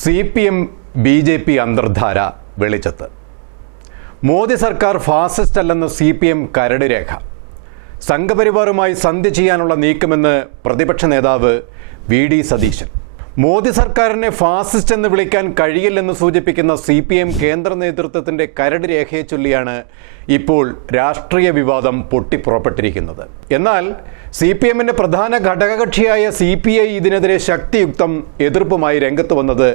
CPM BJP അന്തർധാര വെളിച്ചത്ത്. മോദി സർക്കാർ fascist അല്ലെന്ന് CPM കരട് രേഖ. സംഘപരിവാറുമായി സന്ധി ചെയ്യാനുള്ള നീക്കമെന്ന് പ്രതിപക്ഷ നേതാവ് VD സതീശൻ. മോദി സർക്കാരിനെ ഫാസിസ്റ്റ് എന്ന് വിളിക്കാൻ കഴിയില്ലെന്ന് സൂചിപ്പിക്കുന്ന CPM കേന്ദ്ര നേതൃത്വത്തിൻ്റെ കരട് രേഖയെ ചൊല്ലിയാണ് ഇപ്പോൾ രാഷ്ട്രീയ വിവാദം പൊട്ടിപ്പുറപ്പെട്ടിരിക്കുന്നത്. എന്നാൽ CPMൻ്റെ പ്രധാന ഘടകകക്ഷിയായ CPI ഇതിനെതിരെ ശക്തിയുക്തം എതിർപ്പുമായി രംഗത്ത് വന്നത്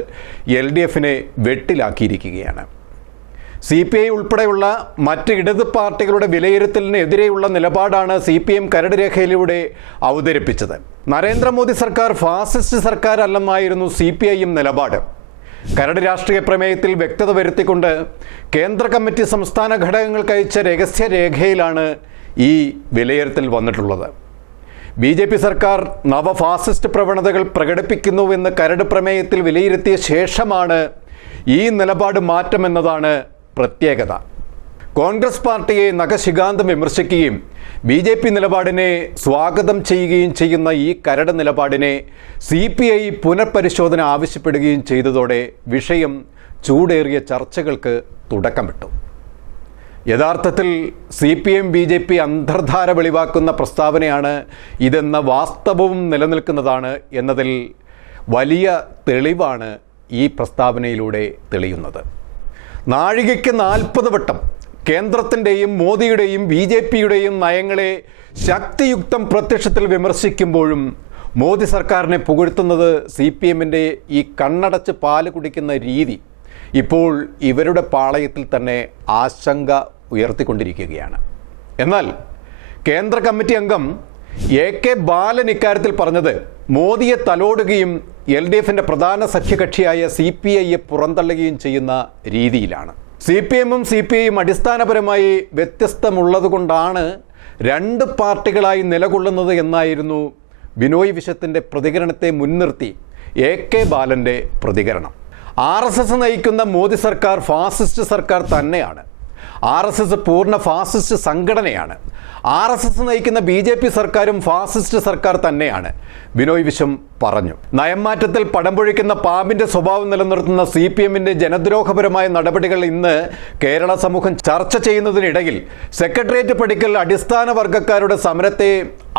LDFനെ വെട്ടിലാക്കിയിരിക്കുകയാണ്. CPI ഉൾപ്പെടെയുള്ള മറ്റ് ഇടത് പാർട്ടികളുടെ വിലയിരുത്തലിനെതിരെയുള്ള നിലപാടാണ് CPM കരട് രേഖയിലൂടെ അവതരിപ്പിച്ചത്. നരേന്ദ്രമോദി സർക്കാർ ഫാസിസ്റ്റ് സർക്കാർ അല്ലെന്നായിരുന്നു CPIയും നിലപാട്. കരട് രാഷ്ട്രീയ പ്രമേയത്തിൽ വ്യക്തത വരുത്തിക്കൊണ്ട് കേന്ദ്ര കമ്മിറ്റി സംസ്ഥാന ഘടകങ്ങൾക്ക് അയച്ച രഹസ്യരേഖയിലാണ് ഈ വിലയിരുത്തൽ വന്നിട്ടുള്ളത്. BJP സർക്കാർ നവഫാസിസ്റ്റ് പ്രവണതകൾ പ്രകടിപ്പിക്കുന്നുവെന്ന് കരട് പ്രമേയത്തിൽ വിലയിരുത്തിയ ശേഷമാണ് ഈ നിലപാട് മാറ്റമെന്നതാണ് പ്രത്യേകത. കോൺഗ്രസ് പാർട്ടിയെ നഖശിഖാന്തം വിമർശിക്കുകയും BJP നിലപാടിനെ സ്വാഗതം ചെയ്യുകയും ചെയ്യുന്ന ഈ കരട് നിലപാടിനെ CPI പുനഃപരിശോധന ആവശ്യപ്പെടുകയും ചെയ്തതോടെ വിഷയം ചൂടേറിയ ചർച്ചകൾക്ക് തുടക്കമിട്ടു. യഥാർത്ഥത്തിൽ CPM BJP അന്തർധാര വെളിവാക്കുന്ന പ്രസ്താവനയാണ് ഇതെന്ന വാസ്തവവും നിലനിൽക്കുന്നതാണ് എന്നതിൽ വലിയ തെളിവാണ് ഈ പ്രസ്താവനയിലൂടെ തെളിയുന്നത്. നാഴികയ്ക്ക് 40 വട്ടം കേന്ദ്രത്തിൻ്റെയും മോദിയുടെയും BJPയുടെയും നയങ്ങളെ ശക്തിയുക്തം പ്രത്യക്ഷത്തിൽ വിമർശിക്കുമ്പോഴും മോദി സർക്കാരിനെ പുകഴ്ത്തുന്നത് CPMൻ്റെ ഈ കണ്ണടച്ച് പാല് കുടിക്കുന്ന രീതി ഇപ്പോൾ ഇവരുടെ പാളയത്തിൽ തന്നെ ആശങ്ക ഉയർത്തിക്കൊണ്ടിരിക്കുകയാണ്. എന്നാൽ കേന്ദ്ര കമ്മിറ്റി അംഗം AK ബാലൻ ഇക്കാര്യത്തിൽ പറഞ്ഞത് മോദിയെ തലോടുകയും LDFൻ്റെ പ്രധാന സഖ്യകക്ഷിയായ CPIയെ പുറന്തള്ളുകയും ചെയ്യുന്ന രീതിയിലാണ്. CPMും CPIയും അടിസ്ഥാനപരമായി വ്യത്യസ്തമുള്ളതുകൊണ്ടാണ് രണ്ട് പാർട്ടികളായി നിലകൊള്ളുന്നത് എന്നായിരുന്നു ബിനോയ് വിശ്വത്തിൻ്റെ പ്രതികരണത്തെ മുൻനിർത്തി AK ബാലൻ്റെ പ്രതികരണം. RSS നയിക്കുന്ന മോദി സർക്കാർ ഫാസിസ്റ്റ് സർക്കാർ തന്നെയാണ്. RSS പൂർണ്ണ ഫാസിസ്റ്റ് സംഘടനയാണ്. RSS നയിക്കുന്ന BJP സർക്കാരും ഫാസിസ്റ്റ് സർക്കാർ തന്നെയാണ്, ബിനോയ് വിശ്വം പറഞ്ഞു. നയംമാറ്റത്തിൽ പടം പൊഴിക്കുന്ന പാമ്പിൻ്റെ സ്വഭാവം നിലനിർത്തുന്ന CPMൻ്റെ ജനദ്രോഹപരമായ നടപടികൾ ഇന്ന് കേരള സമൂഹം ചർച്ച ചെയ്യുന്നതിനിടയിൽ സെക്രട്ടേറിയറ്റ് പടിക്കൽ അടിസ്ഥാന വർഗ്ഗക്കാരുടെ സമരത്തെ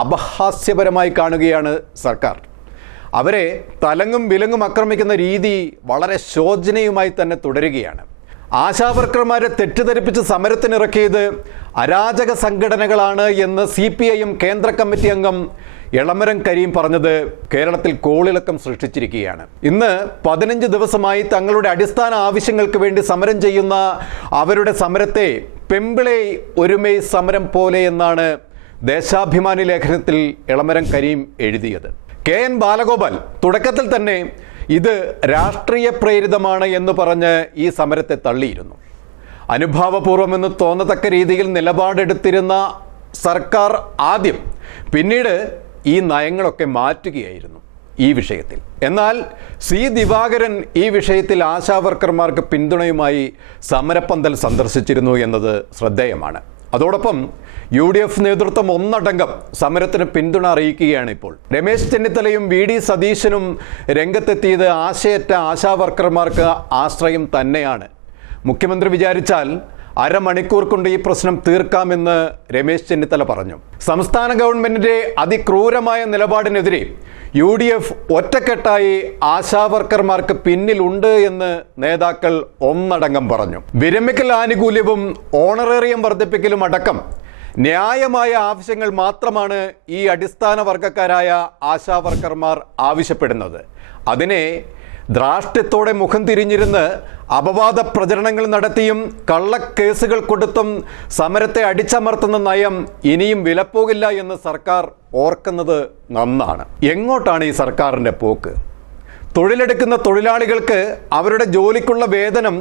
അപഹാസ്യപരമായി കാണുകയാണ് സർക്കാർ. അവരെ തലങ്ങും വിലങ്ങും ആക്രമിക്കുന്ന രീതി വളരെ ശോചനീയമായി തന്നെ തുടരുകയാണ്. ആശാവർക്കർമാരെ തെറ്റിദ്ധരിപ്പിച്ച് സമരത്തിനിറക്കിയത് അരാജക സംഘടനകളാണ് എന്ന് CPIM കേന്ദ്ര കമ്മിറ്റി അംഗം എളമരം കരീം പറഞ്ഞത് കേരളത്തിൽ കോളിളക്കം സൃഷ്ടിച്ചിരിക്കുകയാണ്. ഇന്ന് 15 ദിവസമായി തങ്ങളുടെ അടിസ്ഥാന ആവശ്യങ്ങൾക്ക് വേണ്ടി സമരം ചെയ്യുന്ന അവരുടെ സമരത്തെ പെമ്പിളെ ഒരുമൈ സമരം പോലെ എന്നാണ് ദേശാഭിമാനി ലേഖനത്തിൽ എളമരം കരീം എഴുതിയത്. KN ബാലഗോപാൽ തുടക്കത്തിൽ തന്നെ ഇത് രാഷ്ട്രീയ പ്രേരിതമാണ് എന്ന് പറഞ്ഞ് ഈ സമരത്തെ തള്ളിയിരുന്നു. അനുഭാവപൂർവമെന്ന് തോന്നത്തക്ക രീതിയിൽ നിലപാടെടുത്തിരുന്ന സർക്കാർ ആദ്യം, പിന്നീട് ഈ നയങ്ങളൊക്കെ മാറ്റുകയായിരുന്നു ഈ വിഷയത്തിൽ. എന്നാൽ ദിവാകരൻ ഈ വിഷയത്തിൽ ആശാവർക്കർമാർക്ക് പിന്തുണയുമായി സമരപ്പന്തൽ സന്ദർശിച്ചിരുന്നു എന്നത് ശ്രദ്ധേയമാണ്. അതോടൊപ്പം UDF നേതൃത്വം ഒന്നടങ്കം സമരത്തിന് പിന്തുണ അറിയിക്കുകയാണ് ഇപ്പോൾ. രമേശ് ചെന്നിത്തലയും VD സതീശനും രംഗത്തെത്തിയത് ആശയറ്റ ആശാവർക്കർമാർക്ക് ആശ്രയം തന്നെയാണ്. മുഖ്യമന്ത്രി വിചാരിച്ചാൽ അരമണിക്കൂർ കൊണ്ട് ഈ പ്രശ്നം തീർക്കാമെന്ന് രമേശ് ചെന്നിത്തല പറഞ്ഞു. സംസ്ഥാന ഗവൺമെൻറ്റിൻ്റെ അതിക്രൂരമായ നിലപാടിനെതിരെ UDF ഒറ്റക്കെട്ടായി ആശാവർക്കർമാർക്ക് പിന്നിലുണ്ട് എന്ന് നേതാക്കൾ ഒന്നടങ്കം പറഞ്ഞു. വിരമിക്കൽ ആനുകൂല്യവും ഓണറേറിയം വർദ്ധിപ്പിക്കലും അടക്കം ന്യായമായ ആവശ്യങ്ങൾ മാത്രമാണ് ഈ അടിസ്ഥാന വർഗക്കാരായ ആശാവർക്കർമാർ ആവശ്യപ്പെടുന്നത്. അതിനെ ധാർഷ്ട്യത്തോടെ മുഖം തിരിഞ്ഞിരുന്ന് അപവാദ പ്രചരണങ്ങൾ നടത്തിയും കള്ളക്കേസുകൾ കൊടുത്തും സമരത്തെ അടിച്ചമർത്തുന്ന നയം ഇനിയും വിലപ്പോകില്ല എന്ന് സർക്കാർ ഓർക്കുന്നത് നന്നാണ്. എങ്ങോട്ടാണ് ഈ സർക്കാരിൻ്റെ പോക്ക്? തൊഴിലെടുക്കുന്ന തൊഴിലാളികൾക്ക് അവരുടെ ജോലിക്കുള്ള വേതനം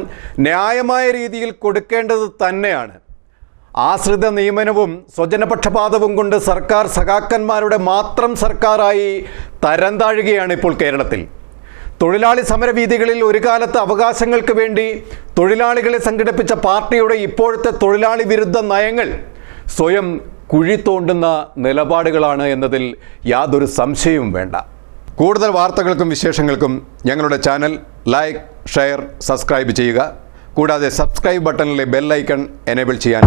ന്യായമായ രീതിയിൽ കൊടുക്കേണ്ടത് തന്നെയാണ്. ആശ്രിത നിയമനവും സ്വജനപക്ഷപാതവും കൊണ്ട് സർക്കാർ സഖാക്കന്മാരുടെ മാത്രം സർക്കാരായി തരം താഴുകയാണ് ഇപ്പോൾ കേരളത്തിൽ. തൊഴിലാളി സമരവീഥികളിൽ ഒരു കാലത്ത് അവകാശങ്ങൾക്ക് വേണ്ടി തൊഴിലാളികളെ സംഘടിപ്പിച്ച പാർട്ടിയുടെ ഇപ്പോഴത്തെ തൊഴിലാളി വിരുദ്ധ നയങ്ങൾ സ്വയം കുഴി തോണ്ടുന്ന നിലപാടുകളാണ് എന്നതിൽ യാതൊരു സംശയവും വേണ്ട. കൂടുതൽ വാർത്തകൾക്കും വിശേഷങ്ങൾക്കും ഞങ്ങളുടെ ചാനൽ ലൈക്ക്, ഷെയർ, സബ്സ്ക്രൈബ് ചെയ്യുക. കൂടാതെ സബ്സ്ക്രൈബ് ബട്ടണിലെ ബെൽ ഐക്കൺ എനേബിൾ ചെയ്യാൻ